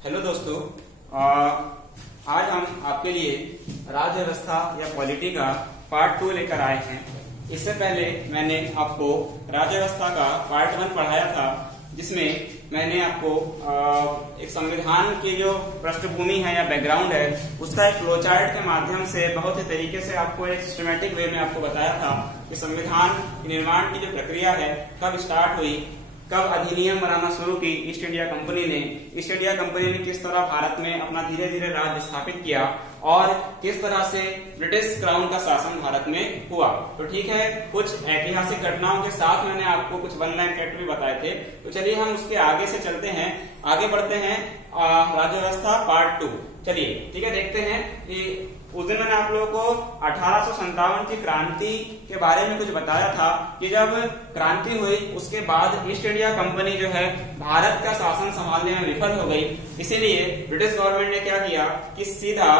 Hello दोस्तों, आज हम आपके लिए राज्य व्यवस्था या पॉलिटी का पार्ट 2 लेकर आए हैं। इससे पहले मैंने आपको राज्य व्यवस्था का पार्ट 1 पढ़ाया था, जिसमें मैंने आपको एक संविधान की जो पृष्ठभूमि है या बैकग्राउंड है उसका एक फ्लो चार्ट के माध्यम से बहुत ही तरीके से आपको एक सिस्टमेटिक वे में आपको बताया था कि संविधान निर्माण की जो प्रक्रिया है कब स्टार्ट हुई, कब अधिनियम बनाना शुरू की ईस्ट इंडिया कंपनी ने। ईस्ट इंडिया कंपनी ने किस तरह भारत में अपना धीरे धीरे राज्य स्थापित किया और किस तरह से ब्रिटिश क्राउन का शासन भारत में हुआ। तो ठीक है, कुछ ऐतिहासिक घटनाओं के साथ मैंने आपको कुछ वन लाइन फैक्ट भी बताए थे। तो चलिए हम उसके आगे से चलते हैं, आगे बढ़ते हैं राज्य व्यवस्था पार्ट 2। चलिए ठीक है, देखते हैं कि उस दिन मैंने आप लोगों को 1857 की क्रांति के बारे में कुछ बताया था कि जब क्रांति हुई उसके बाद ईस्ट इंडिया कंपनी जो है भारत का शासन संभालने में विफल हो गई। इसीलिए ब्रिटिश गवर्नमेंट ने क्या किया कि सीधा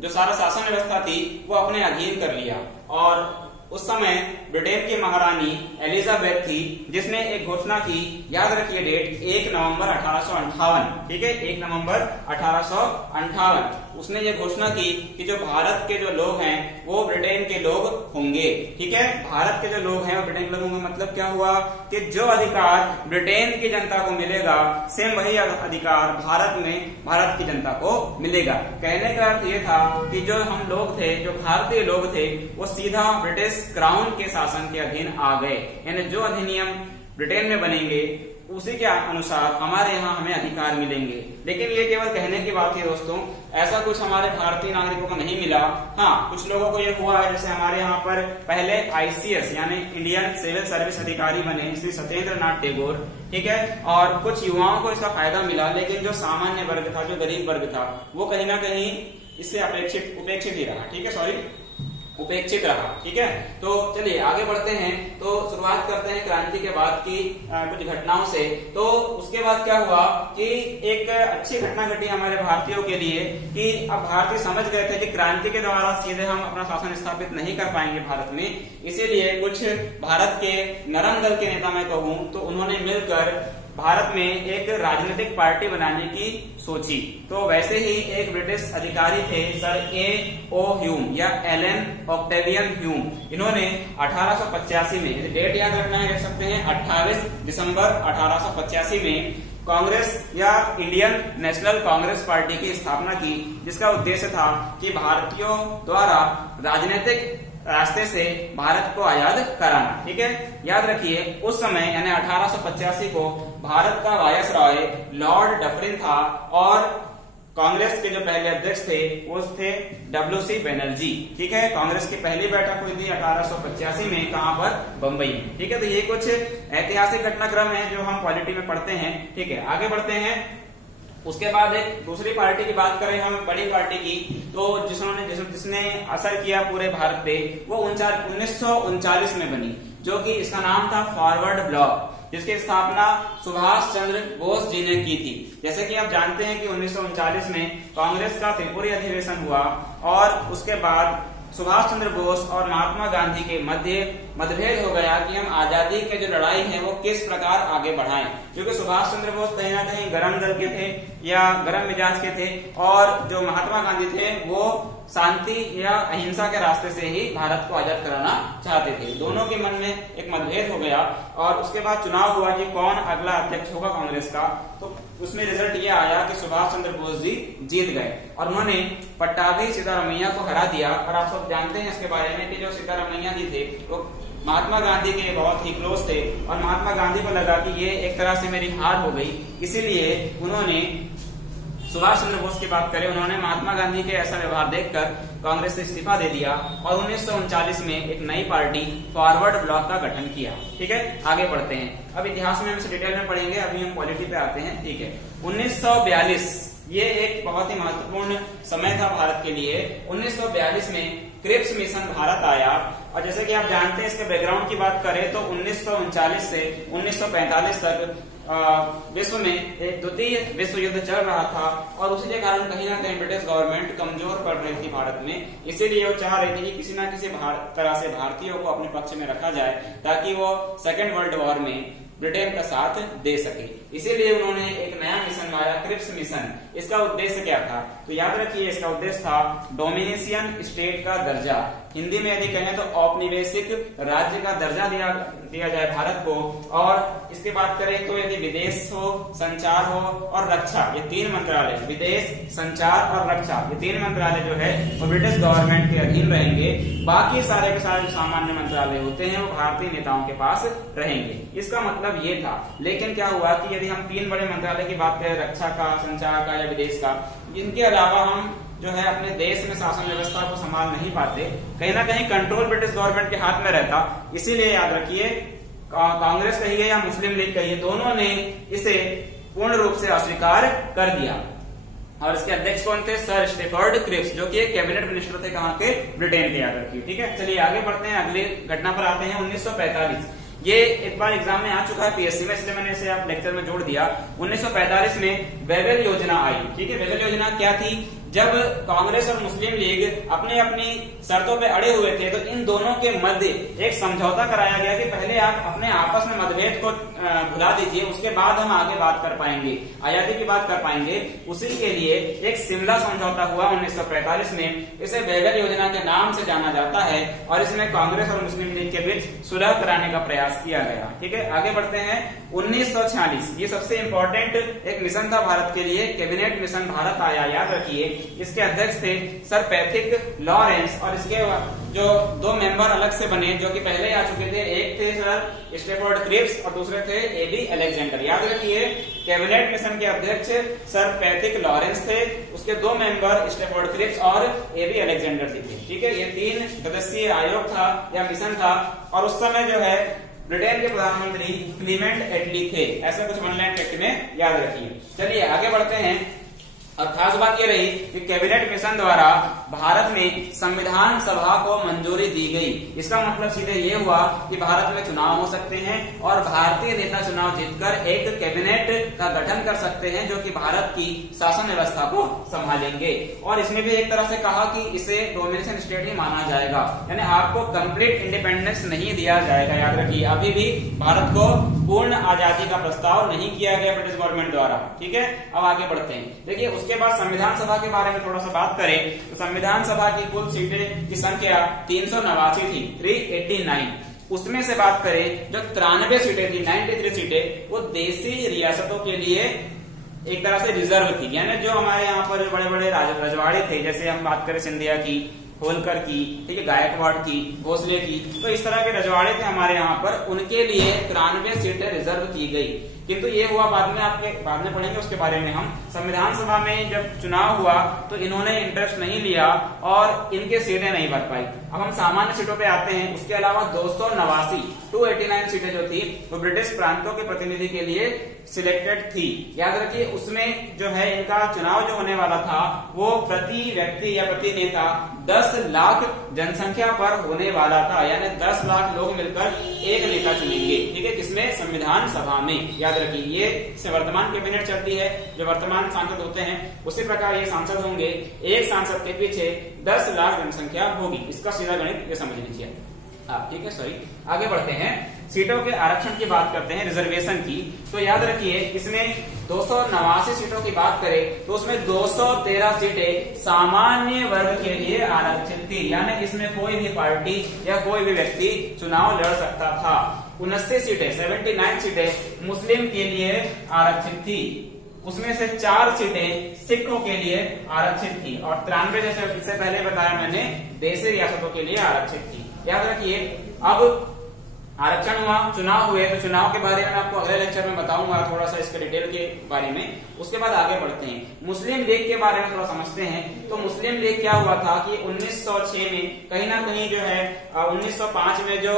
जो सारा शासन व्यवस्था थी वो अपने अधीन कर लिया। और उस समय ब्रिटेन की महारानी एलिजाबेथ थी, जिसने एक घोषणा की, याद रखिए डेट, 1 नवंबर 1858। ठीक है, 1 नवंबर 1858 उसने ये घोषणा की कि जो भारत के जो लोग हैं वो ब्रिटेन के लोग होंगे। ठीक है, भारत के जो लोग हैं वो ब्रिटेन के लोग होंगे। मतलब क्या हुआ कि जो अधिकार ब्रिटेन की जनता को मिलेगा सेम वही अधिकार भारत में भारत की जनता को मिलेगा। कहने का अर्थ ये था कि जो हम लोग थे, जो भारतीय लोग थे, वो सीधा ब्रिटिश क्राउन के शासन के अधीन आ गए। यानी जो अधिनियम ब्रिटेन में बनेंगे उसी के अनुसार हमारे यहाँ हमें अधिकार मिलेंगे। लेकिन ये केवल कहने की बात है दोस्तों, ऐसा कुछ हमारे भारतीय नागरिकों को नहीं मिला। हाँ, कुछ लोगों को ये हुआ है, जैसे हमारे यहाँ पर पहले ICS यानी इंडियन सिविल सर्विस अधिकारी बने श्री सत्येंद्र नाथ टैगोर। ठीक है, और कुछ युवाओं को इसका फायदा मिला, लेकिन जो सामान्य वर्ग था, जो गरीब वर्ग था, वो कहीं ना कहीं इससे उपेक्षित ही रहा। ठीक है, उपेक्षित रहा। ठीक है, तो चलिए आगे बढ़ते हैं। तो शुरुआत करते हैं क्रांति के बाद की कुछ घटनाओं से। तो उसके बाद क्या हुआ कि एक अच्छी घटना घटी हमारे भारतीयों के लिए कि अब भारतीय समझ गए थे कि क्रांति के द्वारा सीधे हम अपना शासन स्थापित नहीं कर पाएंगे भारत में। इसीलिए कुछ भारत के नरम दल के नेता मैं कहूं तो उन्होंने मिलकर भारत में एक राजनीतिक पार्टी बनाने की सोची। तो वैसे ही एक ब्रिटिश अधिकारी थे सर A.O. ह्यूम या एलन ऑक्टेवियन ह्यूम। इन्होंने 1885 में, डेट याद रखना है, रख सकते हैं, 28 दिसंबर 1885 में कांग्रेस या इंडियन नेशनल कांग्रेस पार्टी की स्थापना की, जिसका उद्देश्य था कि भारतीयों द्वारा राजनीतिक रास्ते से भारत को आजाद कराना। ठीक है, याद रखिए उस समय यानी 1885 को भारत का वायसरॉय लॉर्ड डफरिन था और कांग्रेस के जो पहले अध्यक्ष थे वो थे WC बनर्जी। ठीक है, कांग्रेस की पहली बैठक हुई थी 1885 में, कहां पर, बंबई में। ठीक है, तो ये कुछ ऐतिहासिक घटनाक्रम है जो हम पॉलिटी में पढ़ते हैं। ठीक है, आगे बढ़ते हैं। उसके बाद एक दूसरी पार्टी की बात करें हम, बड़ी पार्टी की, तो जिसने असर किया पूरे भारत पे, वो 1939 में बनी, जो कि इसका नाम था फॉरवर्ड ब्लॉक, जिसकी स्थापना सुभाष चंद्र बोस जी ने की थी। जैसे कि आप जानते हैं कि 1939 में कांग्रेस का त्रिपुरी अधिवेशन हुआ और उसके बाद सुभाष चंद्र बोस और महात्मा गांधी के मध्य मतभेद हो गया कि हम आजादी के जो लड़ाई है वो किस प्रकार आगे बढ़ाएं। क्योंकि सुभाष चंद्र बोस कहीं ना कहीं गरम दल के थे या गरम मिजाज के थे, और जो महात्मा गांधी थे वो शांति या अहिंसा के रास्ते से ही भारत को आजाद कराना चाहते थे। दोनों के मन में एक मतभेद हो गया और उसके बाद चुनाव हुआ कि कौन अगला अध्यक्ष होगा कांग्रेस का। तो उसमें रिजल्ट ये आया कि सुभाष चंद्र बोस जी जीत गए और उन्होंने पट्टाभी सीतारामैया को हरा दिया। और आप सब जानते हैं इसके बारे में कि जो सीतारामैया जी थे वो महात्मा गांधी के बहुत ही क्लोज थे और महात्मा गांधी को लगा कि ये एक तरह से मेरी हार हो गई। इसीलिए उन्होंने, सुभाष चंद्र बोस की बात करें, उन्होंने महात्मा गांधी के ऐसा व्यवहार देखकर कांग्रेस से इस्तीफा दे दिया और 1939 में एक नई पार्टी फॉरवर्ड ब्लॉक का गठन किया। ठीक है, आगे बढ़ते हैं। अब इतिहास में हम इसे डिटेल में पढ़ेंगे, अभी हम पॉलिटी पे आते हैं। ठीक है, 1942 ये एक बहुत ही महत्वपूर्ण समय था भारत के लिए। 1942 में क्रिप्स मिशन भारत आया और जैसे कि आप जानते हैं इसके बैकग्राउंड की बात करें तो 1939 से 1945 तक विश्व में एक द्वितीय विश्व युद्ध चल रहा था और उसी के कारण कहीं ना कहीं ब्रिटिश गवर्नमेंट कमजोर पड़ रही थी भारत में। इसीलिए वो चाह रही थी कि किसी ना किसी तरह से भारतीयों को अपने पक्ष में रखा जाए ताकि वो सेकेंड वर्ल्ड वॉर में ब्रिटेन का साथ दे सके। इसीलिए उन्होंने एक नया मिशन लाया, क्रिप्स मिशन। इसका उद्देश्य क्या था? तो याद रखिए, इसका उद्देश्य था डोमिनिशियन स्टेट का दर्जा, हिंदी में यदि कहें तो औपनिवेशिक राज्य का दर्जा दिया जाए भारत को। और इसकी बात करें तो यदि विदेश हो, संचार हो और रक्षा, ये तीन मंत्रालय, विदेश, संचार और रक्षा, ये तीन मंत्रालय जो है वो ब्रिटिश गवर्नमेंट के अधीन रहेंगे। बाकी सारे के सारे जो सामान्य मंत्रालय होते हैं वो भारतीय नेताओं के पास रहेंगे। इसका मतलब ये था। लेकिन क्या हुआ कि यदि हम तीन बड़े मंत्रालय की बात करें, रक्षा का, संचार का या विदेश का, इनके अलावा हम जो है अपने देश में शासन व्यवस्था को संभाल नहीं पाते, कहीं ना कहीं कंट्रोल ब्रिटिश गवर्नमेंट के हाथ में रहता। इसीलिए याद रखिए, कांग्रेस कहिए या मुस्लिम लीग कहिए, दोनों ने इसे पूर्ण रूप से अस्वीकार कर दिया। और इसके अध्यक्ष कौन थे? सर स्टैफोर्ड क्रिप्स, जो कि एक कैबिनेट मिनिस्टर थे कहां के? ब्रिटेन के। याद रखिए। ठीक है, चलिए आगे बढ़ते हैं, अगली घटना पर आते हैं। 1945 ये एक बार एग्जाम में आ चुका है पीएससी में, इसलिए मैंने इसे आप लेक्चर में जोड़ दिया। 1945 में वेवेल योजना आई। ठीक है, वेवेल योजना क्या थी? जब कांग्रेस और मुस्लिम लीग अपनी अपनी शर्तों पे अड़े हुए थे, तो इन दोनों के मध्य एक समझौता कराया गया कि पहले आप अपने आपस में मतभेद को भुला दीजिए, उसके बाद हम आगे बात कर पाएंगे, आजादी की बात कर पाएंगे। उसी के लिए एक शिमला समझौता हुआ 1945 में। इसे वेवेल योजना के नाम से जाना जाता है और इसमें कांग्रेस और मुस्लिम लीग के बीच सुलह कराने का प्रयास किया गया। ठीक है, आगे बढ़ते हैं। 1946 ये सबसे इंपॉर्टेंट एक मिशन था भारत के लिए, कैबिनेट मिशन भारत आया। याद रखिए, इसके अध्यक्ष थे सर पैट्रिक लॉरेंस और इसके जो दो मेंबर अलग से बने, जो कि पहले आ चुके थे। एक थे सर स्टैफोर्ड क्रिप्स और दूसरे थे एबी अलेक्जेंडर। याद रखिए, कैबिनेट मिशन के अध्यक्ष सर पैट्रिक लॉरेंस थे, उसके दो मेंबर स्टैफोर्ड क्रिप्स और एबी अलेक्जेंडर थे। ठीक है, ये 3 सदस्यीय आयोग था या मिशन था। और उस समय जो है ब्रिटेन के प्रधानमंत्री क्लीमेंट एटली थे, ऐसा कुछ मनलैंड एक्ट में, याद रखिए। चलिए आगे बढ़ते हैं। और खास बात ये रही कि कैबिनेट मिशन द्वारा भारत में संविधान सभा को मंजूरी दी गई। इसका मतलब सीधे ये हुआ कि भारत में चुनाव हो सकते हैं और भारतीय नेता चुनाव जीतकर एक कैबिनेट का गठन कर सकते हैं, जो कि भारत की शासन व्यवस्था को संभालेंगे। और इसमें भी एक तरह से कहा कि इसे डोमिनियन स्टेट ही माना जाएगा, यानी आपको कंप्लीट इंडिपेंडेंस नहीं दिया जाएगा। याद रखिए, अभी भी भारत को पूर्ण आजादी का प्रस्ताव नहीं किया गया ब्रिटिश गवर्नमेंट द्वारा। ठीक है, अब आगे बढ़ते हैं। देखिए, उसके बाद संविधान सभा के बारे में थोड़ा सा बात करें तो संविधान सभा की कुल सीटें की संख्या 389 थी, 389। उसमें से बात करें जो 93 सीटें थी, 93 सीटें, वो देशी रियासतों के लिए एक तरह से रिजर्व थी। यानी जो हमारे यहाँ पर बड़े बड़े रजवाड़े थे, जैसे हम बात करें सिंधिया की, होलकर की, ठीक है, गायकवाड़ की, भोसले की, तो इस तरह के रजवाड़े थे हमारे यहाँ पर, उनके लिए 93 सीटें रिजर्व की गई। किंतु ये हुआ बाद में पढ़ेंगे उसके बारे में हम। संविधान सभा में जब चुनाव हुआ तो इन्होंने इंटरेस्ट नहीं लिया और इनके सीटें नहीं भर पाई। अब हम सामान्य सीटों पे आते हैं। उसके अलावा 289 सीटें जो थी वो ब्रिटिश प्रांतों के प्रतिनिधि के लिए सिलेक्टेड थी। याद रखिए, उसमें जो है इनका चुनाव जो होने वाला था वो प्रति व्यक्ति या प्रति नेता 10 लाख जनसंख्या पर होने वाला था, यानी 10 लाख लोग मिलकर एक नेता चुनेंगे। ठीक है, किसमें? संविधान सभा में। याद रखिए, ये से वर्तमान कैबिनेट चलती है, जो वर्तमान सांसद होते हैं उसी प्रकार ये सांसद होंगे। एक सांसद के पीछे 10 लाख जनसंख्या होगी। इसका सीधा गणित ये समझ लीजिए आप। ठीक है, सॉरी, आगे बढ़ते हैं। सीटों के आरक्षण की बात करते हैं, रिजर्वेशन की। तो याद रखिए, इसमें 289 सीटों की बात करें तो उसमें 213 सीटें सामान्य वर्ग के लिए आरक्षित थी, यानी इसमें कोई भी पार्टी या कोई भी व्यक्ति चुनाव लड़ सकता था। 79 सीटें, 79 सीटें मुस्लिम के लिए आरक्षित थी। उसमें से 4 सीटें सिखों के लिए आरक्षित थी और 93 जैसे इससे पहले बताया मैंने देशी रियासतों के लिए आरक्षित थी। याद रखिए, अब आरक्षण हुआ, चुनाव हुए, तो चुनाव के बारे में आपको अगले लेक्चर में बताऊंगा थोड़ा सा इसके डिटेल के बारे में। उसके बाद आगे बढ़ते हैं, मुस्लिम लीग के बारे में थोड़ा समझते हैं। तो मुस्लिम लीग क्या हुआ था कि 1906 में कहीं ना कहीं जो है 1905 में जो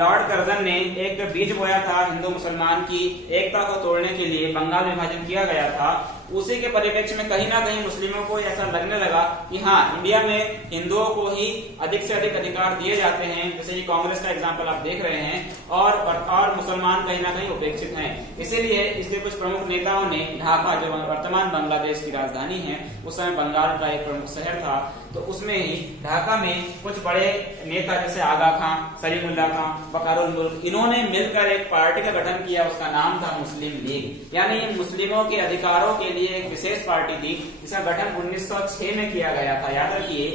लॉर्ड कर्जन ने एक बीज बोया था हिंदू मुसलमान की एकता को तोड़ने के लिए, बंगाल विभाजन किया गया था, उसी के परिप्रेक्ष्य में कहीं ना कहीं मुस्लिमों को ऐसा लगने लगा कि हाँ, इंडिया में हिंदुओं को ही अधिक से अधिक अधिकार दिए जाते हैं, जैसे ये कांग्रेस का एग्जाम्पल आप देख रहे हैं, और मुसलमान कहीं ना कहीं उपेक्षित हैं। इसलिए कुछ प्रमुख नेताओं ने ढाका, जो वर्तमान बांग्लादेश की राजधानी है, उस समय बंगाल का एक प्रमुख शहर था, तो उसमें ही ढाका में कुछ बड़े नेता जैसे आगा खां, सलीमुल्लाह खां, बकारुल मुल्क, इन्होंने मिलकर एक पार्टी का गठन किया। उसका नाम था मुस्लिम लीग, यानी मुस्लिमों के अधिकारों के लिए एक विशेष पार्टी थी। इसका गठन 1906 में किया गया था, याद रखिए।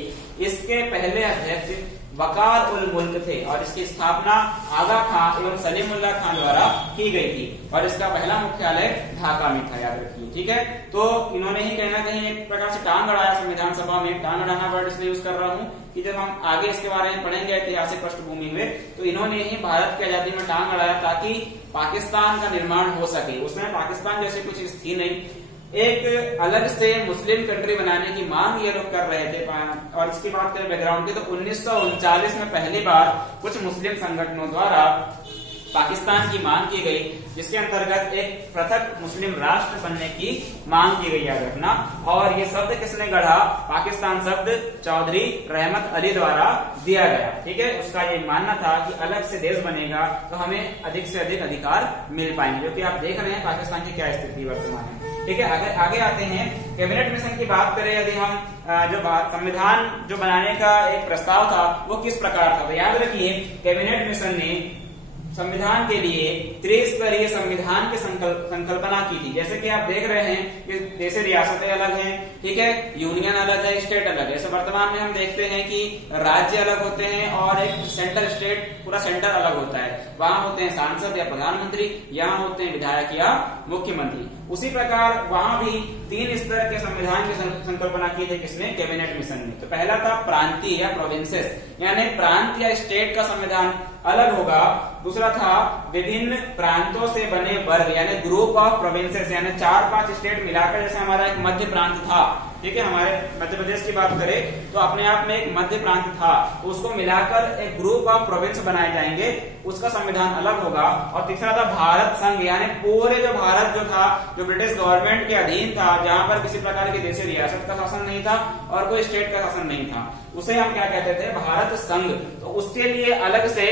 इसके पहले अध्यक्ष बकार उल मुल्क थे और इसकी स्थापना आगा खां एवं सलीमुल्लाह खां द्वारा की गई थी और इसका पहला मुख्यालय ढाका में था, याद रखिए, ठीक है। तो इन्होंने ही कहीं ना कहीं एक प्रकार से टांग अड़ाया संविधान सभा में। टांग अड़ाना वर्ड इसलिए यूज कर रहा हूँ कि जब हम आगे इसके बारे में पढ़ेंगे ऐतिहासिक पृष्ठभूमि में, तो इन्होंने ही भारत की आजादी में टांग अड़ाया ताकि पाकिस्तान का निर्माण हो सके। उसमें पाकिस्तान जैसे कुछ थी नहीं, एक अलग से मुस्लिम कंट्री बनाने की मांग ये लोग कर रहे थे। और इसकी बात करें बैकग्राउंड की, तो 1939 में पहली बार कुछ मुस्लिम संगठनों द्वारा पाकिस्तान की मांग की गई, जिसके अंतर्गत एक पृथक मुस्लिम राष्ट्र बनने की मांग की गई, याद रखना। और ये शब्द किसने गढ़ा? पाकिस्तान शब्द चौधरी रहमत अली द्वारा दिया गया, ठीक है। उसका ये मानना था कि अलग से देश बनेगा तो हमें अधिक से अधिक अधिकार मिल पाएंगे, जो कि आप देख रहे हैं पाकिस्तान की क्या स्थिति वर्तमान है, ठीक है। आगे आते हैं, कैबिनेट मिशन की बात करें यदि हम, जो संविधान जो बनाने का एक प्रस्ताव था वो किस प्रकार था, तो याद रखिए कैबिनेट मिशन ने संविधान के लिए त्रिस्तरीय संविधान की संकल्पना की थी। जैसे कि आप देख रहे हैं कि जैसे रियासतें अलग हैं, ठीक है, यूनियन अलग है, स्टेट अलग है। जैसे वर्तमान में हम देखते हैं कि राज्य अलग होते हैं और एक सेंट्रल स्टेट, पूरा सेंटर अलग होता है। वहां होते हैं सांसद या प्रधानमंत्री, यहाँ होते हैं विधायक या मुख्यमंत्री। उसी प्रकार वहां भी 3 स्तर के संविधान की संकल्पना की थी, किसने? कैबिनेट मिशन ने। तो पहला था प्रांतीय या प्रोविंसेस, यानी प्रांत या स्टेट का संविधान अलग होगा। दूसरा था विभिन्न प्रांतों से बने वर्ग, यानी ग्रुप ऑफ प्रोविंसेस, यानी 4-5 स्टेट मिलाकर, जैसे हमारा एक मध्य प्रांत था, ठीक है, हमारे मध्य प्रदेश की बात करें तो अपने आप में एक मध्य प्रांत था, तो उसको मिलाकर एक ग्रुप ऑफ प्रोविंस बनाए जाएंगे, उसका संविधान अलग होगा। और तीसरा था भारत संघ, यानी पूरे जो भारत जो था, जो ब्रिटिश गवर्नमेंट के अधीन था, जहां पर किसी प्रकार की देशी रियासत का शासन नहीं था और कोई स्टेट का शासन नहीं था, उसे हम क्या कहते थे? भारत संघ। तो उसके लिए अलग से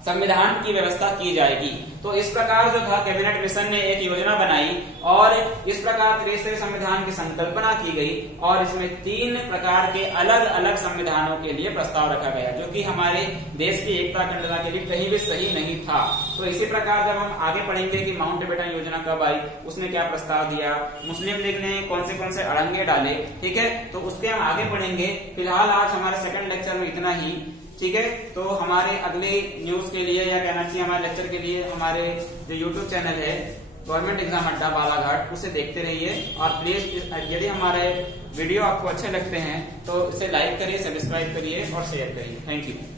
संविधान की व्यवस्था की जाएगी। तो इस प्रकार जो था कैबिनेट मिशन ने एक योजना बनाई और इस प्रकार त्रिस्तरीय संविधान की संकल्पना की गई और इसमें 3 प्रकार के अलग अलग संविधानों के लिए प्रस्ताव रखा गया, जो कि हमारे देश की एकता अखंडता के लिए कहीं भी सही नहीं था। तो इसी प्रकार जब हम आगे पढ़ेंगे कि माउंटबेटन योजना कब आई, उसने क्या प्रस्ताव दिया, मुस्लिम लीग ने कौन से अड़ंगे डाले, ठीक है, तो उसके हम आगे पढ़ेंगे। फिलहाल आज हमारे सेकंड लेक्चर में इतना ही, ठीक है। तो हमारे अगले न्यूज के लिए, या कहना चाहिए हमारे लेक्चर के लिए, हमारे जो यूट्यूब चैनल है गवर्नमेंट एग्जाम अड्डा बालाघाट, उसे देखते रहिए। और प्लीज यदि हमारे वीडियो आपको अच्छे लगते हैं तो इसे लाइक करिए, सब्सक्राइब करिए और शेयर करिए। Thank you.